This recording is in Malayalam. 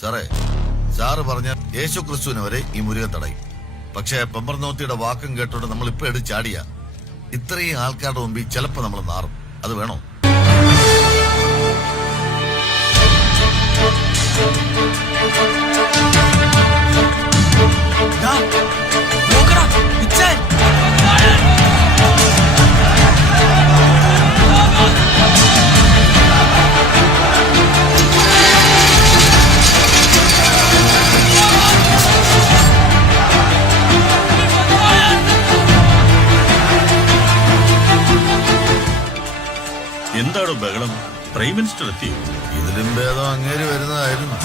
സാറേ, സാറ് പറഞ്ഞ യേശു ക്രിസ്തുവിനെ വരെ ഈ മുരുകൻ തടയും. പക്ഷേ പെമ്പർനോത്തിയുടെ വാക്കും കേട്ടോണ്ട് നമ്മൾ ഇപ്പൊ എടുത്ത് ചാടിയ ഇത്രയും ആൾക്കാരുടെ മുമ്പിൽ ചിലപ്പോ നമ്മൾ നാറും. അത് വേണോ? എന്താണോ ബഹളം? പ്രൈം മിനിസ്റ്റർ എത്തിയോ? ഇതിലും ഭേദം അങ്ങേര് വരുന്നതായിരുന്നു.